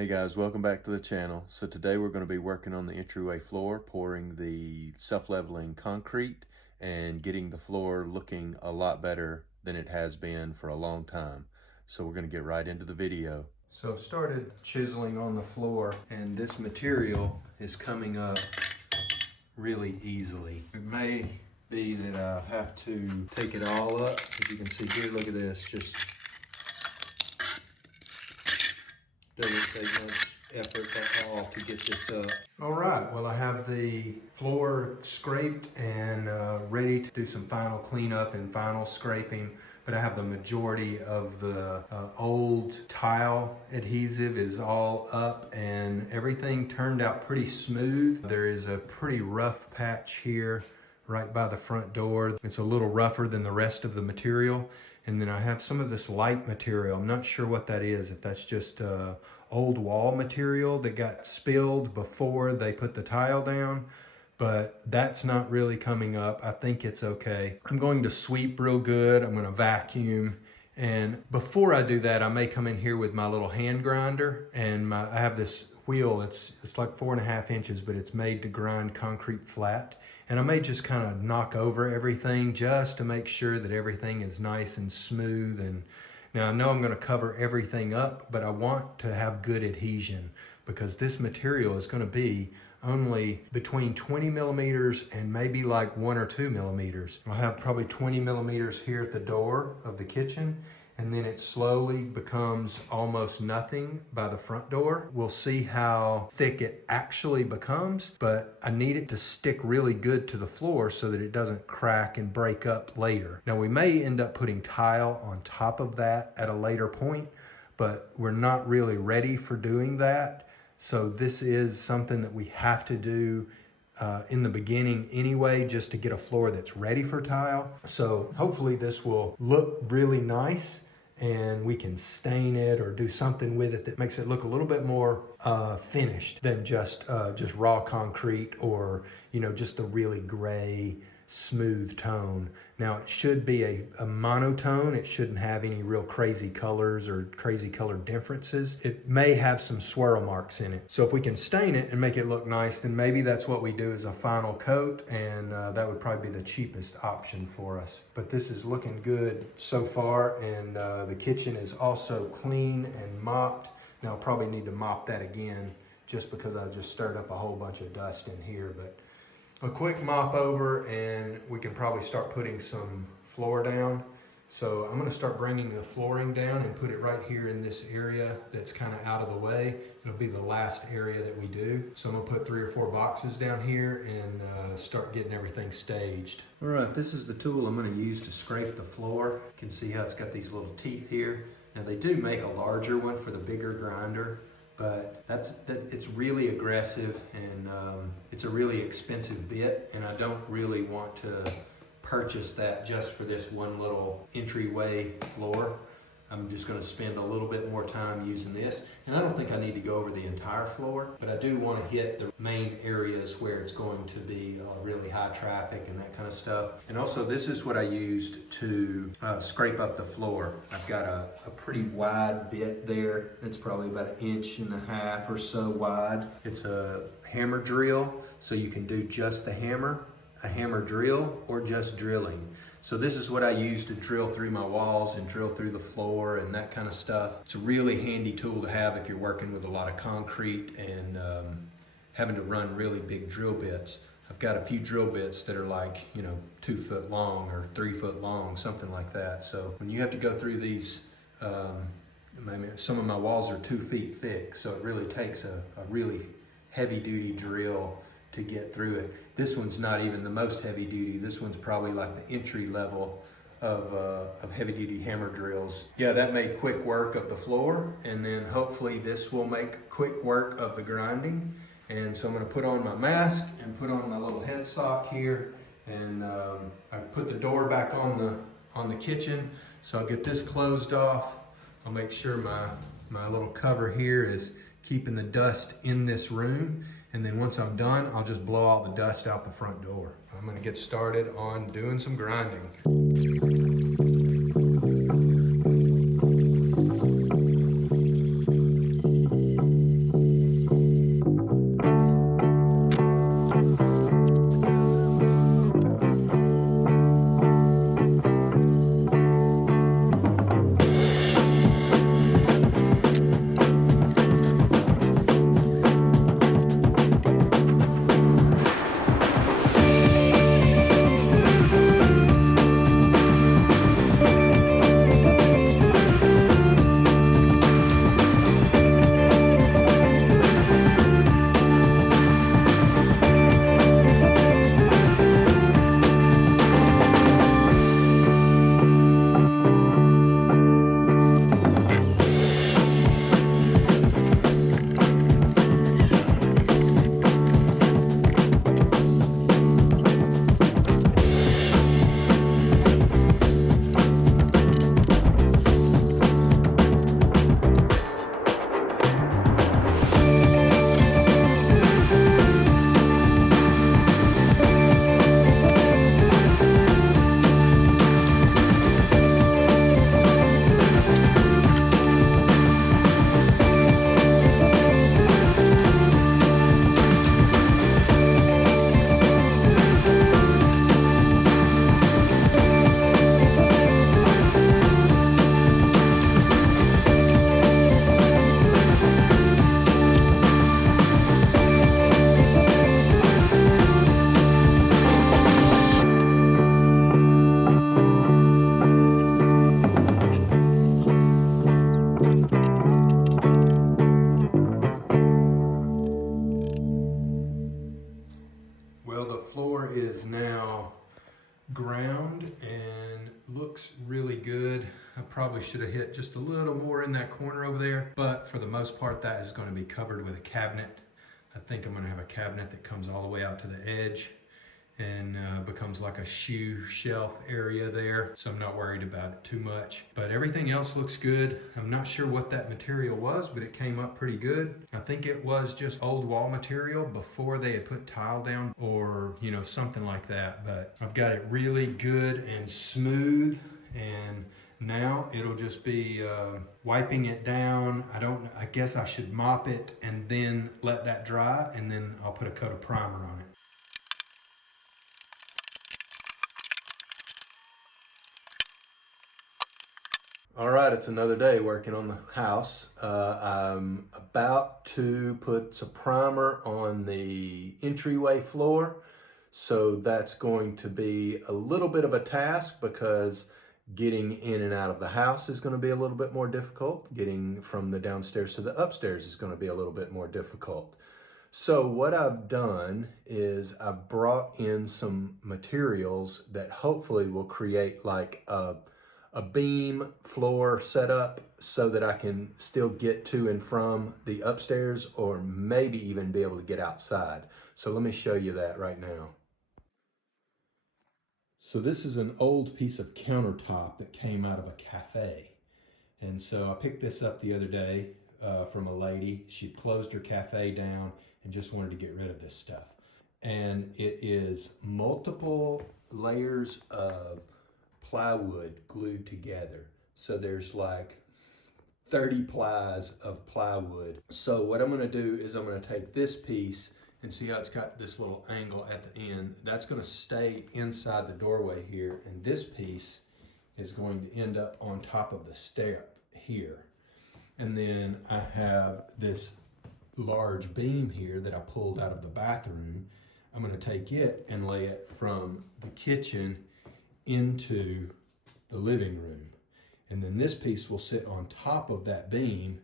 Hey guys, welcome back to the channel. So today we're going to be working on the entryway floor, pouring the self-leveling concrete and getting the floor looking a lot better than it has been for a long time. So we're going to get right into the video. So I've started chiseling on the floor and this material is coming up really easily. It may be that I have to take it all up. As you can see here, look at this, just doesn't take much effort at all to get this up. All right, well I have the floor scraped and ready to do some final cleanup and final scraping, but I have the majority of the old tile adhesive is all up and everything turned out pretty smooth. There is a pretty rough patch here right by the front door. It's a little rougher than the rest of the material. And then I have some of this light material. I'm not sure what that is, if that's just old wall material that got spilled before they put the tile down, but that's not really coming up. I think it's okay. I'm going to sweep real good. I'm gonna vacuum. And before I do that, I may come in here with my little hand grinder, and I have this wheel, it's like 4.5 inches, but it's made to grind concrete flat. And I may just kind of knock over everything just to make sure that everything is nice and smooth. And now I know I'm going to cover everything up, but I want to have good adhesion because this material is going to be only between 20 millimeters and maybe like 1 or 2 millimeters. I'll have probably 20 millimeters here at the door of the kitchen, and then it slowly becomes almost nothing by the front door. We'll see how thick it actually becomes, but I need it to stick really good to the floor so that it doesn't crack and break up later. Now we may end up putting tile on top of that at a later point, but we're not really ready for doing that. So this is something that we have to do in the beginning anyway, just to get a floor that's ready for tile. So hopefully this will look really nice and we can stain it or do something with it that makes it look a little bit more finished than just raw concrete, or just the really gray smooth tone. Now it should be a monotone. It shouldn't have any real crazy colors or crazy color differences. It may have some swirl marks in it. So if we can stain it and make it look nice, then maybe that's what we do as a final coat, and that would probably be the cheapest option for us. But this is looking good so far, and the kitchen is also clean and mopped. Now I'll probably need to mop that again just because I just stirred up a whole bunch of dust in here, but a quick mop over and we can probably start putting some floor down. So I'm gonna start bringing the flooring down and put it right here in this area that's kind of out of the way. It'll be the last area that we do. So I'm gonna put 3 or 4 boxes down here and start getting everything staged. All right, this is the tool I'm gonna use to scrape the floor. You can see how it's got these little teeth here. Now they do make a larger one for the bigger grinder, but it's really aggressive, and it's a really expensive bit, and I don't really want to purchase that just for this one little entryway floor. I'm just going to spend a little bit more time using this, and I don't think I need to go over the entire floor, but I do want to hit the main areas where it's going to be really high traffic and that kind of stuff. And also this is what I used to scrape up the floor. I've got a pretty wide bit there. It's probably about 1.5 inches or so wide. It's a hammer drill, so you can do just the hammer, a hammer drill, or just drilling. So this is what I use to drill through my walls and drill through the floor and that kind of stuff. It's a really handy tool to have if you're working with a lot of concrete and having to run really big drill bits. I've got a few drill bits that are like, 2 foot long or 3 foot long, something like that. So when you have to go through these, some of my walls are 2 feet thick, so it really takes a really heavy duty drill to get through it. This one's not even the most heavy duty. This one's probably like the entry level of heavy duty hammer drills. Yeah, that made quick work of the floor, and then hopefully this will make quick work of the grinding. And so I'm gonna put on my mask and put on my little headstock here, and I put the door back on the kitchen. So I'll get this closed off. I'll make sure my little cover here is keeping the dust in this room. And then once I'm done, I'll just blow all the dust out the front door. I'm gonna get started on doing some grinding. is now ground and looks really good. I probably should have hit just a little more in that corner over there, but for the most part that is going to be covered with a cabinet. I think I'm going to have a cabinet that comes all the way out to the edge and becomes like a shoe shelf area there, so I'm not worried about it too much. But everything else looks good. I'm not sure what that material was, but it came up pretty good. I think it was just old wall material before they had put tile down, or you know, something like that. But I've got it really good and smooth, and now it'll just be wiping it down. I guess I should mop it and then let that dry, and then I'll put a coat of primer on it. All right, it's another day working on the house. I'm about to put some primer on the entryway floor. So that's going to be a little bit of a task because getting in and out of the house is going to be a little bit more difficult. Getting from the downstairs to the upstairs is going to be a little bit more difficult. So what I've done is I've brought in some materials that hopefully will create like a beam floor setup so that I can still get to and from the upstairs, or maybe even be able to get outside. So let me show you that right now. So this is an old piece of countertop that came out of a cafe. And so I picked this up the other day from a lady. She closed her cafe down and just wanted to get rid of this stuff. And it is multiple layers of plywood glued together. So there's like 30 plies of plywood. So what I'm going to do is I'm going to take this piece, and see how it's got this little angle at the end. That's going to stay inside the doorway here, and this piece is going to end up on top of the step here. And then I have this large beam here that I pulled out of the bathroom. I'm going to take it and lay it from the kitchen into the living room. And then this piece will sit on top of that beam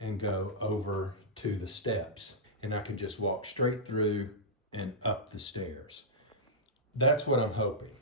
and go over to the steps. And I can just walk straight through and up the stairs. That's what I'm hoping.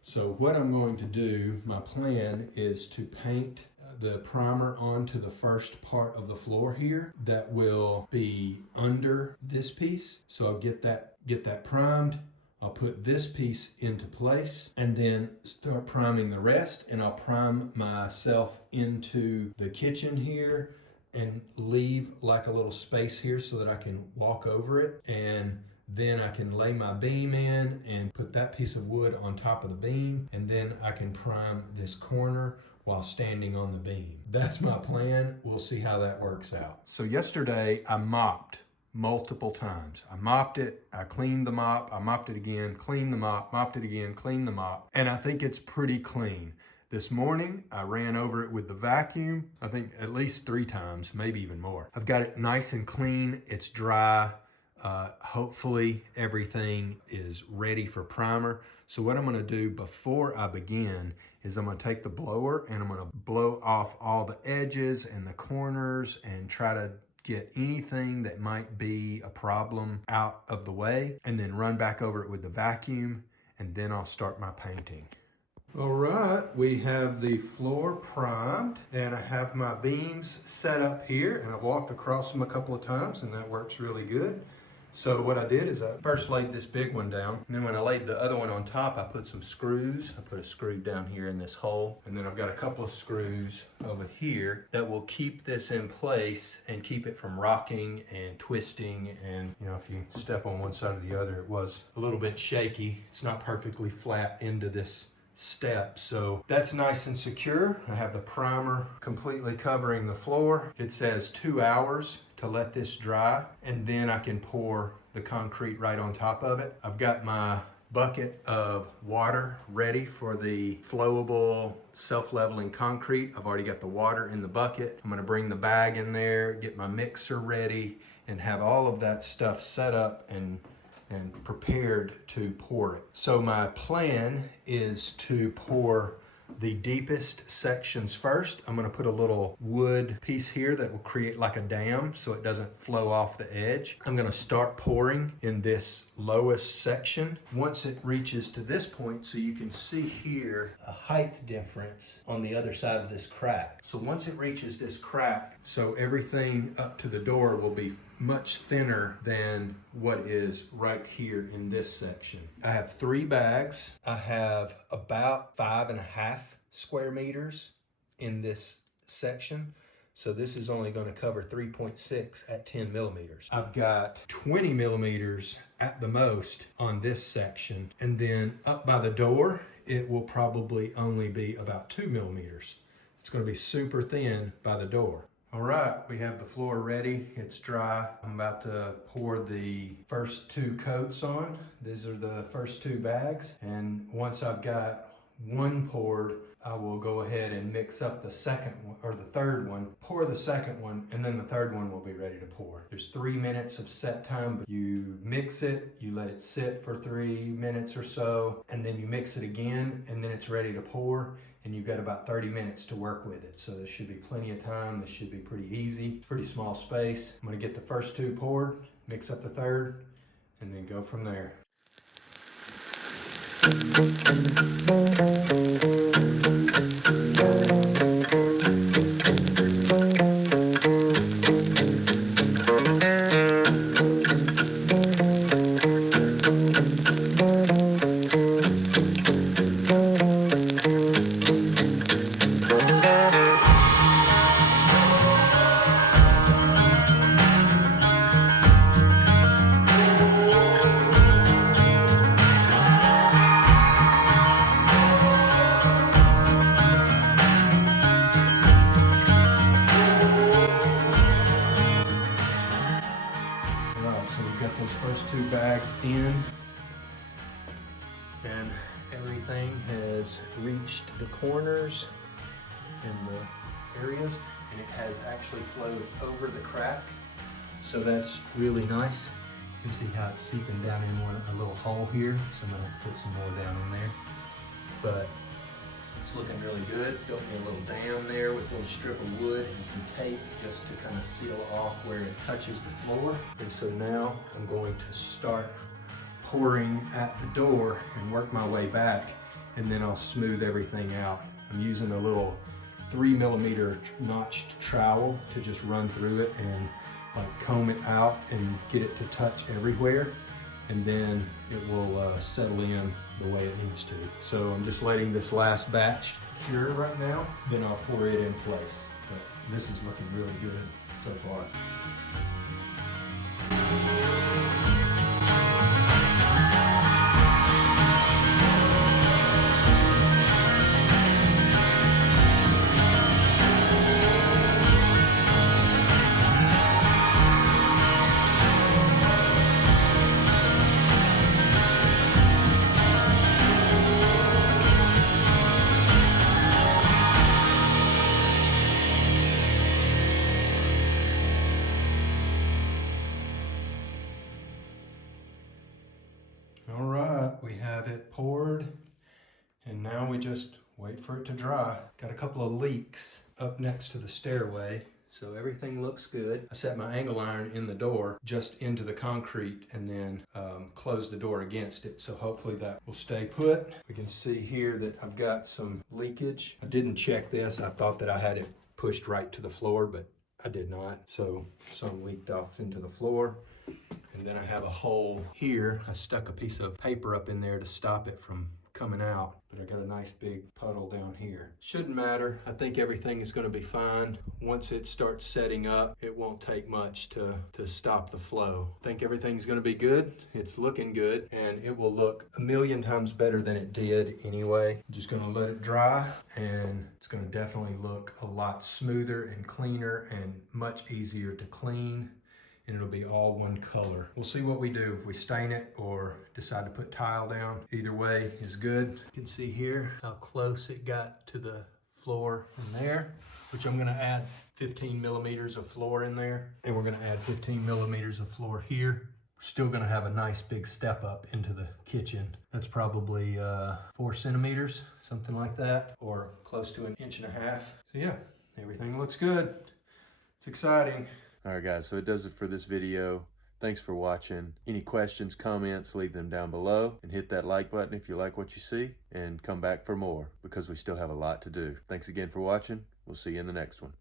So what I'm going to do, my plan is to paint the primer onto the first part of the floor here that will be under this piece. So I'll get that primed. I'll put this piece into place and then start priming the rest, and I'll prime myself into the kitchen here and leave like a little space here so that I can walk over it, and then I can lay my beam in and put that piece of wood on top of the beam, and then I can prime this corner while standing on the beam. That's my plan. We'll see how that works out. So yesterday I mopped multiple times. I mopped it, I cleaned the mop, I mopped it again, cleaned the mop, mopped it again, cleaned the mop, and I think it's pretty clean. This morning, I ran over it with the vacuum, I think at least 3 times, maybe even more. I've got it nice and clean, it's dry. Hopefully everything is ready for primer. So what I'm gonna do before I begin is I'm gonna take the blower and I'm gonna blow off all the edges and the corners and try to get anything that might be a problem out of the way, and then run back over it with the vacuum, and then I'll start my painting. All right, we have the floor primed, and I have my beams set up here, and I've walked across them a couple of times, and that works really good. So what I did is I first laid this big one down, and then when I laid the other one on top, I put some screws. I put a screw down here in this hole, and then I've got a couple of screws over here that will keep this in place and keep it from rocking and twisting. And you know, if you step on one side or the other, it was a little bit shaky. It's not perfectly flat into this step. So that's nice and secure. I have the primer completely covering the floor. It says 2 hours to let this dry, and then I can pour the concrete right on top of it. I've got my bucket of water ready for the flowable self-leveling concrete. I've already got the water in the bucket. I'm gonna bring the bag in there, get my mixer ready, and have all of that stuff set up and prepared to pour it. So my plan is to pour the deepest sections first. I'm gonna put a little wood piece here that will create like a dam so it doesn't flow off the edge. I'm gonna start pouring in this lowest section. Once it reaches to this point, so you can see here a height difference on the other side of this crack. So once it reaches this crack, so everything up to the door will be much thinner than what is right here in this section. I have 3 bags. I have about 5.5 square meters in this section. So this is only going to cover 3.6 at 10 millimeters. I've got 20 millimeters at the most on this section. And then up by the door, it will probably only be about 2 millimeters. It's going to be super thin by the door. All right, we have the floor ready. It's dry. I'm about to pour the first 2 coats on. These are the first 2 bags. And once I've got one poured, I will go ahead and mix up the second one, or the third one, pour the second one, and then the third one will be ready to pour. There's 3 minutes of set time, but you mix it, you let it sit for 3 minutes or so, and then you mix it again, and then it's ready to pour, and you've got about 30 minutes to work with it. So there should be plenty of time. This should be pretty easy, pretty small space. I'm gonna get the first 2 poured, mix up the third, and then go from there. So we've got those first 2 bags in, and everything has reached the corners and the areas, and it has actually flowed over the crack. So that's really nice. You can see how it's seeping down in a little hole here. So I'm gonna put some more down in there. But it's looking really good. Built me a little dam there with a little strip of wood and some tape just to kind of seal off where it touches the floor. And so now I'm going to start pouring at the door and work my way back, and then I'll smooth everything out. I'm using a little 3 millimeter notched trowel to just run through it and like comb it out and get it to touch everywhere. And then it will settle in the way it needs to. So I'm just letting this last batch cure right now, then I'll pour it in place. But this is looking really good so far. All right, we have it poured, and now we just wait for it to dry. Got a couple of leaks up next to the stairway, so everything looks good. I set my angle iron in the door just into the concrete and then closed the door against it, so hopefully that will stay put. We can see here that I've got some leakage. I didn't check this. I thought that I had it pushed right to the floor, but I did not, so some leaked off into the floor. And then I have a hole here. I stuck a piece of paper up in there to stop it from coming out, but I got a nice big puddle down here. Shouldn't matter. I think everything is going to be fine. Once it starts setting up, it won't take much to stop the flow. I think everything's going to be good. It's looking good, and it will look a million times better than it did anyway. I'm just going to let it dry, and it's going to definitely look a lot smoother and cleaner and much easier to clean. And it'll be all one color. We'll see what we do, if we stain it or decide to put tile down. Either way is good. You can see here how close it got to the floor in there, which I'm gonna add 15 millimeters of floor in there. And we're gonna add 15 millimeters of floor here. Still gonna have a nice big step up into the kitchen. That's probably 4 centimeters, something like that, or close to 1.5 inches. So yeah, everything looks good. It's exciting. All right, guys, so it does it for this video. Thanks for watching. Any questions, comments, leave them down below, and hit that like button if you like what you see, and come back for more because we still have a lot to do. Thanks again for watching. We'll see you in the next one.